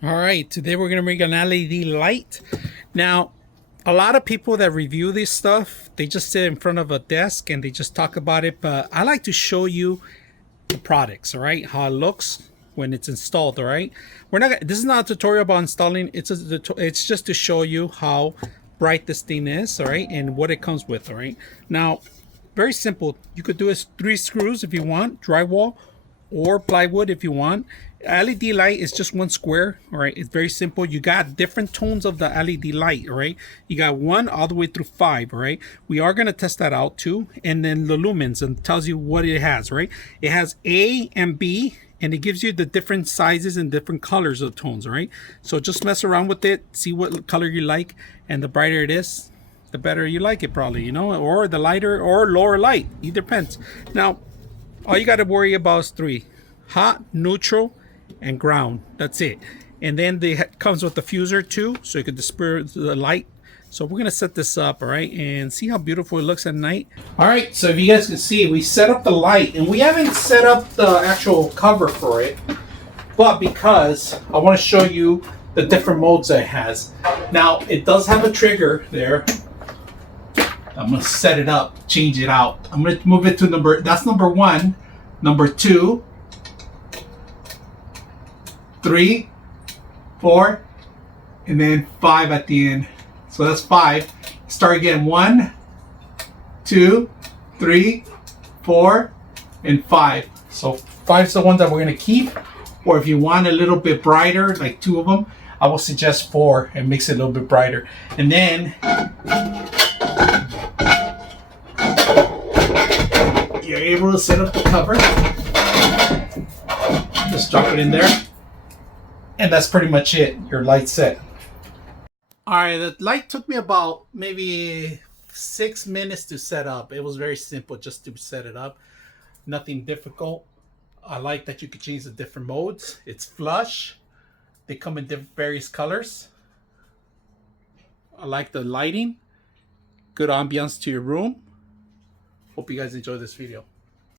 All right, today we're going to make an LED light. Now, a lot of people that review this stuff, they just sit in front of a desk and they just talk about it, but I like to show you the products, all right? How it looks when it's installed, all right? This is not a tutorial about installing, it's just to show you how bright this thing is, all right? And what it comes with, all right? Now, very simple. You could do it 3 screws if you want, drywall, or plywood if you want. LED light is just one square. All right, it's very simple. You got different tones of the LED light. All right, you got 1 all the way through 5. All right, we are going to test that out too. And then the lumens, and tells you what it has. Right, it has A and B, and it gives you the different sizes and different colors of tones. All right, so just mess around with it, see what color you like, and the brighter it is, the better you like it, probably, you know, or the lighter or lower light, it depends. Now, all you got to worry about is 3: hot, neutral, and ground. That's it. And then it comes with the fuser too, so you can disperse the light. So we're gonna set this up, all right, and see how beautiful it looks at night. All right, so if you guys can see, we set up the light, and we haven't set up the actual cover for it, but because I want to show you the different modes that it has. Now, it does have a trigger there. I'm gonna set it up, change it out. I'm gonna move it to that's number 1, number 2, 3, 4, and then 5 at the end. So that's 5. Start again. 1, 2, 3, 4, and 5. So 5 is the ones that we're gonna keep. Or if you want a little bit brighter, like 2 of them, I will suggest 4 and makes it a little bit brighter. And then you're able to set up the cover. Just drop it in there. And that's pretty much it. Your light set. All right, the light took me about maybe 6 minutes to set up. It was very simple just to set it up. Nothing difficult. I like that you can change the different modes. It's flush. They come in various colors. I like the lighting. Good ambiance to your room. Hope you guys enjoy this video.